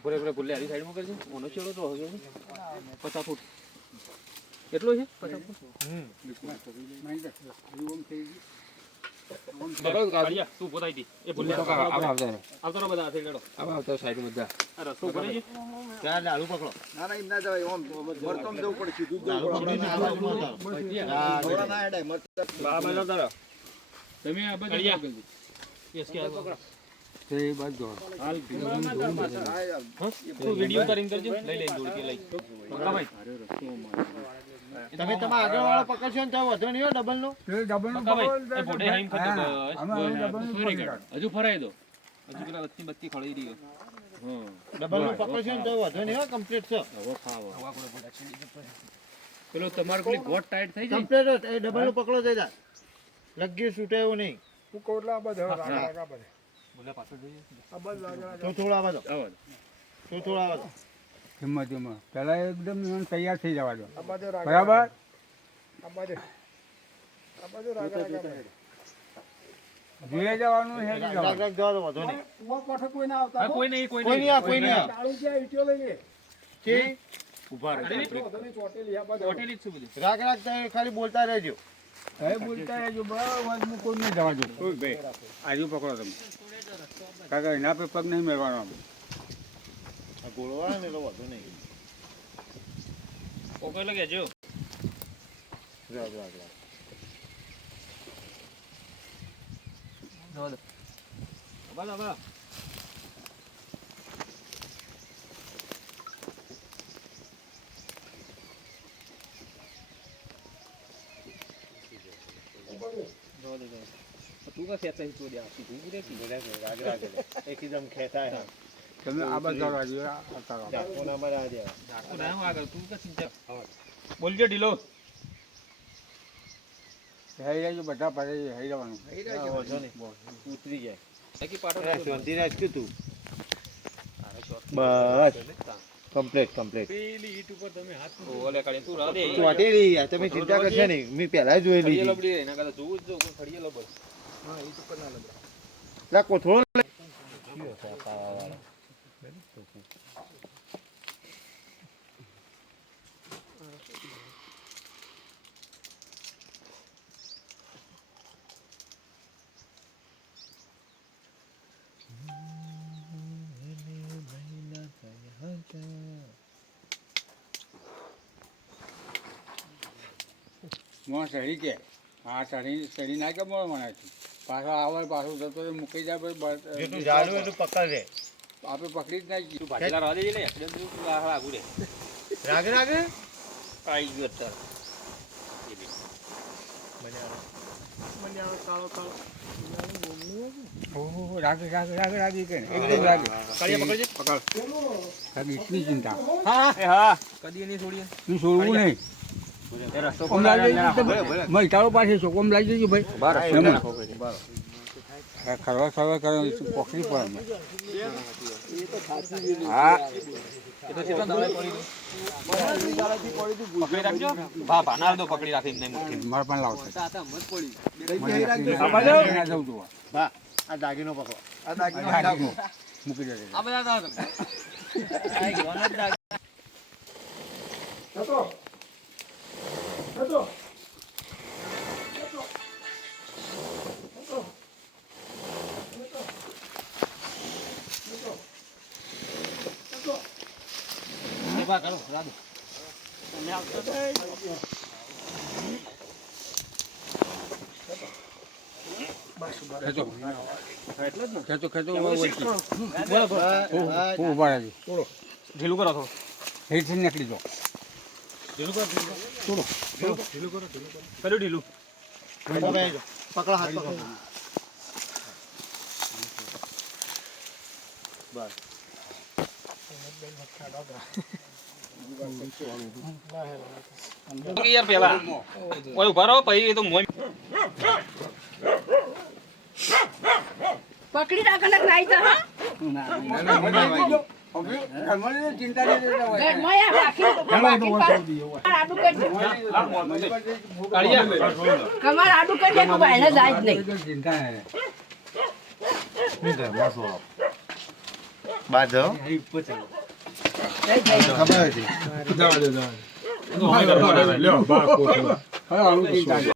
ઉપર ઉપર ભૂલે આરી સાઈડમાં કરજે ઓનો ચેડો તો હવે 50 ફૂટ કેટલો છે 50 ફૂટ બગલ ગાડિયા તું પોતાઈ દી એ ભૂલે આવતો બધા આ સાઈડ લેડો આવતો સાઈડ બધા આ રસ્તો ઉપર છે ત્યાં લાલુ પકડો ના ના એમ ના જવાય ઓમ મરતમ જવું પડે સીધું જવું પડે થોડા ના હેડાય મરતમ બરાબર તારા તમે આ બધા જલ્દી એસકે પકડો તે બાદ દો હાલ તું વિડિયો કરીને કરજો લઈ લે દોડ કે લઈ પકડા ભાઈ તમે તમારા આગળ વાળો પકડશો ને તો વધો નહીં હો ડબલ નો એ બોડે હાઈમ ખતો હજુ ફરાઈ દો હજુ પેલા બત્તી બત્તી ખળી રહ્યો હા ડબલ નો પકડશો ને તો વધો નહીં હો કમ્પ્લીટ છે હવે ખાવ પેલો તમાર પેલી ગોટ ટાઈટ થઈ જાય કમ્પ્લીટ એ ડબલ નો પકડો જઈ જા લગી છૂટે એવું નહીં હું કોટલા બધે રાગા બધે બોલે પાછળ જોઈએ આ બધે રાગા તો થોડા આવા દો આવો તો થોડા આવા દો હિંમતમાં પહેલા એકદમ તૈયાર થઈ જવા દો આ બધે રાગા બરાબર આ બધે રાગા જોઈએ જવાનું છે રાગ રાગ જવા દો વધો નહીં ઉવા કોઠે કોઈ ના આવતા કોઈ નહીં કોઈ નહીં આ કોઈ નહીં ડાળું જ્યાં ઈટ્યો લઈએ કે ઉભા રહે બધાની ચોટેલી આ બધે હોટેલ જ છું બધી રાગ રાગ તમે ખાલી બોલતા રહેજો હવે બોલતા રહેજો બરાબર હું કોઈ નહીં જવા દો કોઈ ભાઈ આજુ પકડો તમે કાકા એના પે પગ નહીં મેળવાનો આ ગોળવા ને તો વધો નહીં ઓકે લગે જો રાગ રાગ રાગ બાલા બાલા તું કા સેટ થઈ ચોરી આપી તું રે કી રાગ રાગ એકદમ ખેંચાય હા તમે આ બાજુ આવતા રહો કોના મરા દે ડાકો ના આગળ તું કા ચિંતા બોલજો ઢીલો હઈ રહેજો બધા પાસે હઈ રહેવાનું વધો નહીં ઉતરી જાય બાકી પાટો શાંતિ રાખ તું બસ કમ્પ્લીટ કમ્પ્લીટ પેલી ઈટ ઉપર તમે હાથ ઓલે કાઢી તું રાહ દે ચોટેલી યાર તમે ચિંતા કરશો નહીં મેં પહેલા જોઈ ખડીએ લીધી લબડી એના કરતા જોવું જ જો કોઈ ખડીએ લબડ હા ઈટ ઉપર ના લગા લા કોથળો મોં ચડી કે હા ચડી ના કે મોં મને પાછો આવે પાછું જતો મૂકી જાય જેટલું જાડું એટલું પકડ રે આપણે પકડી જ નાખી તું ભાજેલા રાહ દે લે એકદમ તું આહળા આગુડે રાગ રાગ આઈ ગયો અત્યારે મન્યાળો કાળો કાળો ઓહો રાગે કે એકદમ રાગે કાળિયા પકડજે પકડ રાગે એટલી ચિંતા હા હા કદી નહીં છોડીએ તું છોડવું નહીં એ રસ્તો કોમ લાગી મેં તારો પાસે છો કોમ લાગી જજો ભાઈ ખરવા કરે પકડી પડે હા એ તો કેટલા દાડે પડી પકડી રાખજો ભા ભાના દો પકડી રાખી નહીં મુઠ્ઠી મારે પણ લાવશે બા આ દાગીનો પકડો આ દાગીનો મૂકી દે આ બધા દાદ આઈ ગયો ને દાદ હતો હતો સેવા કરો રાદુ તમે આવતો ખેંચો બોલો ઉભા રહેજો ઢીલું કરો થોડું હેઠથી નીકળી જાઓ ઢીલું કરો ઢીલું કરો કર્યું ઢીલું પકડો હાથ પકડો બસ યાર પેલા ઓય ઉભા રહો પછી તો મોય પકડી રાખો ને રાઈ તો હા ચિંતા નહીં ઘરમાં યાર રાખી તો બાકી આડું કરજો કમાર આડું કરજે કે ભાઈને જાય જ નહીં ચિંતા નહીં બાર જાઓ ખબર હતી જવા દે જવા દે તો અમે કરવાના. લ્યો બા કોઠો હવે આવું ચિંતા નહીં.